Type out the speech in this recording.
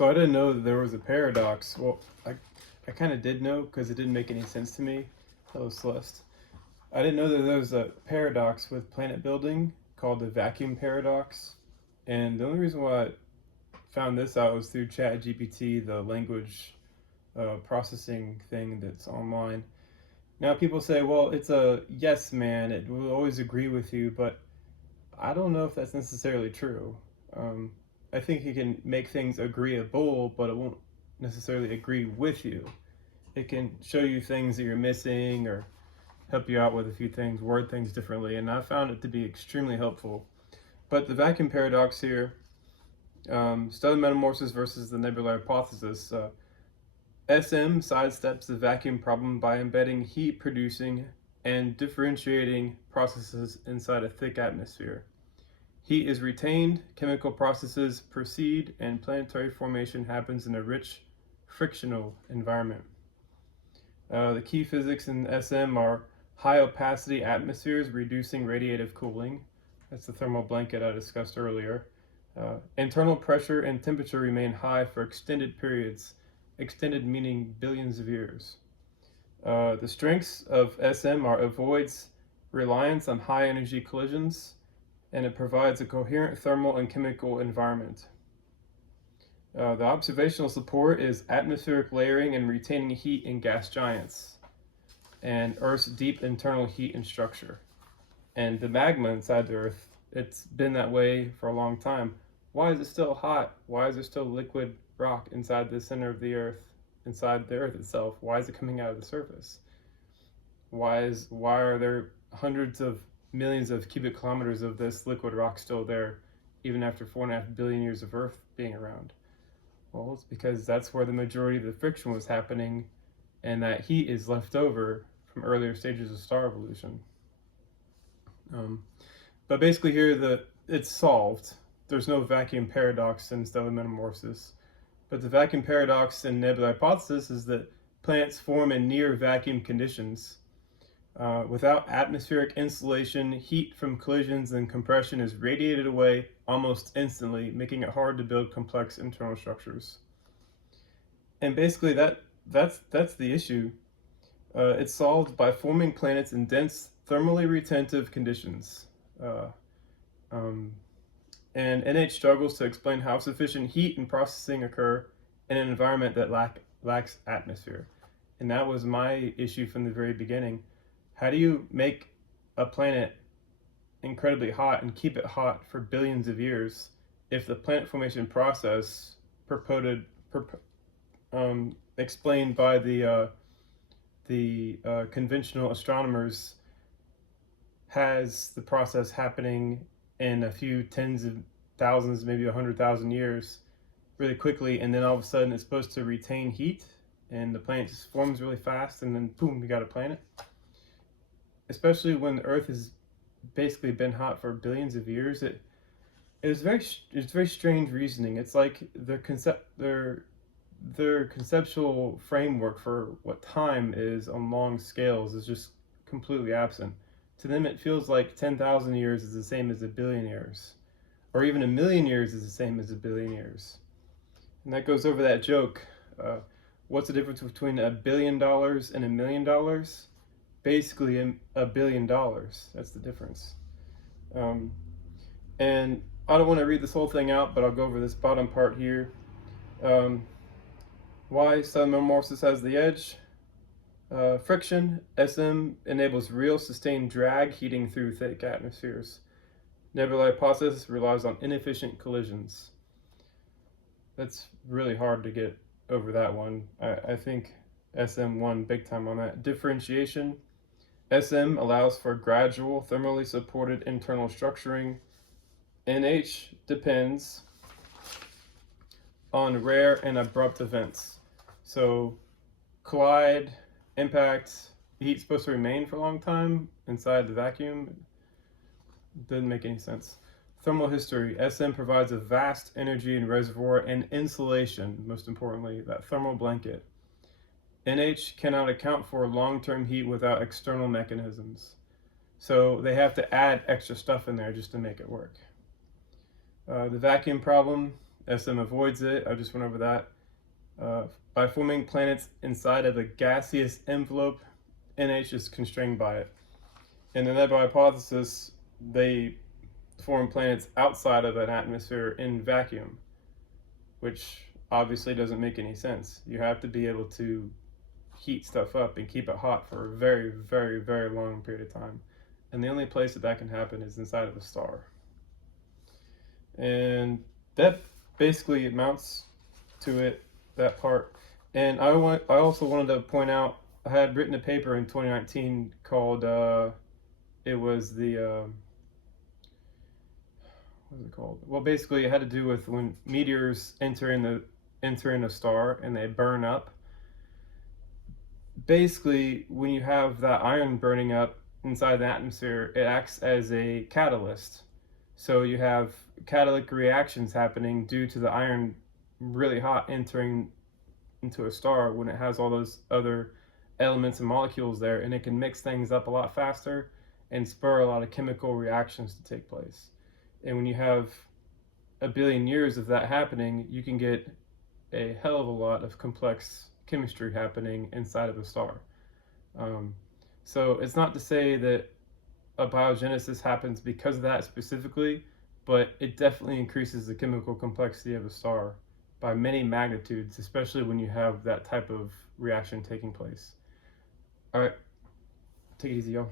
So I didn't know that there was a paradox. Well, I kind of did know because it didn't make any sense to me. Hello, Celeste. I didn't know that there was a paradox with planet building called the vacuum paradox. And the only reason why I found this out was through ChatGPT, the language processing thing that's online. Now people say, well, it's a yes man, it will always agree with you, but I don't know if that's necessarily true. Um, I think it can make things agreeable, but it won't necessarily agree with you. It can show you things that you're missing or help you out with a few things, word things differently, and I found it to be extremely helpful. But the vacuum paradox here, stellar metamorphosis versus the nebular hypothesis. SM sidesteps the vacuum problem by embedding heat producing and differentiating processes inside a thick atmosphere. Heat is retained, chemical processes proceed, and planetary formation happens in a rich, frictional environment. The key physics in SM are high opacity atmospheres reducing radiative cooling. That's the thermal blanket I discussed earlier. Internal pressure and temperature remain high for extended periods, extended meaning billions of years. The strengths of SM are avoids reliance on high energy collisions, and it provides a coherent thermal and chemical environment. The observational support is atmospheric layering and retaining heat in gas giants, and Earth's deep internal heat and structure. And the magma inside the Earth, it's been that way for a long time. Why is it still hot? Why is there still liquid rock inside the center of the Earth, inside the Earth itself? Why is it coming out of the surface? Why are there hundreds of millions of cubic kilometers of this liquid rock still there, even after 4.5 billion years of Earth being around? Well, it's because that's where the majority of the friction was happening, and that heat is left over from earlier stages of star evolution. But basically here, it's solved. There's no vacuum paradox in stellar metamorphosis. But the vacuum paradox in nebular hypothesis is that planets form in near vacuum conditions. Without atmospheric insulation, heat from collisions and compression is radiated away almost instantly, making it hard to build complex internal structures. And basically that's the issue. It's solved by forming planets in dense, thermally retentive conditions. And NH struggles to explain how sufficient heat and processing occur in an environment that lacks atmosphere. And that was my issue from the very beginning. How do you make a planet incredibly hot and keep it hot for billions of years if the planet formation process explained by the conventional astronomers has the process happening in a few tens of thousands, maybe 100,000 years really quickly, and then all of a sudden it's supposed to retain heat and the planet just forms really fast, and then boom, you got a planet? Especially when the Earth has basically been hot for billions of years, it's very strange reasoning. It's like their conceptual framework for what time is on long scales is just completely absent. To them, it feels like 10,000 years is the same as a billion years, or even a million years is the same as a billion years. And that goes over that joke. What's the difference between $1 billion and $1 million? Basically, $1 billion. That's the difference. And I don't want to read this whole thing out, but I'll go over this bottom part here. Why stellar metamorphosis has the edge? Friction, SM, enables real sustained drag heating through thick atmospheres. Nebular hypothesis relies on inefficient collisions. That's really hard to get over that one. I think SM won big time on that. Differentiation. SM allows for gradual, thermally supported internal structuring. NH depends on rare and abrupt events. So collide, impact, the heat's supposed to remain for a long time inside the vacuum. Doesn't make any sense. Thermal history. SM provides a vast energy and reservoir and insulation, most importantly, that thermal blanket. NH cannot account for long-term heat without external mechanisms. So they have to add extra stuff in there just to make it work. The vacuum problem, SM avoids it. I just went over that. By forming planets inside of a gaseous envelope, NH is constrained by it. In the Nebular hypothesis, they form planets outside of an atmosphere in vacuum, which obviously doesn't make any sense. You have to be able to heat stuff up and keep it hot for a very, very, very long period of time. And the only place that can happen is inside of a star. And that basically amounts to it, that part. And I also wanted to point out, I had written a paper in 2019 called, it was the, what is it called? Well, basically it had to do with when meteors enter in a star and they burn up. Basically, when you have that iron burning up inside the atmosphere, it acts as a catalyst. So you have catalytic reactions happening due to the iron really hot entering into a star when it has all those other elements and molecules there, and it can mix things up a lot faster and spur a lot of chemical reactions to take place. And when you have a billion years of that happening, you can get a hell of a lot of complex chemistry happening inside of a star. So it's not to say that a biogenesis happens because of that specifically, but it definitely increases the chemical complexity of a star by many magnitudes, especially when you have that type of reaction taking place. All right, take it easy, y'all.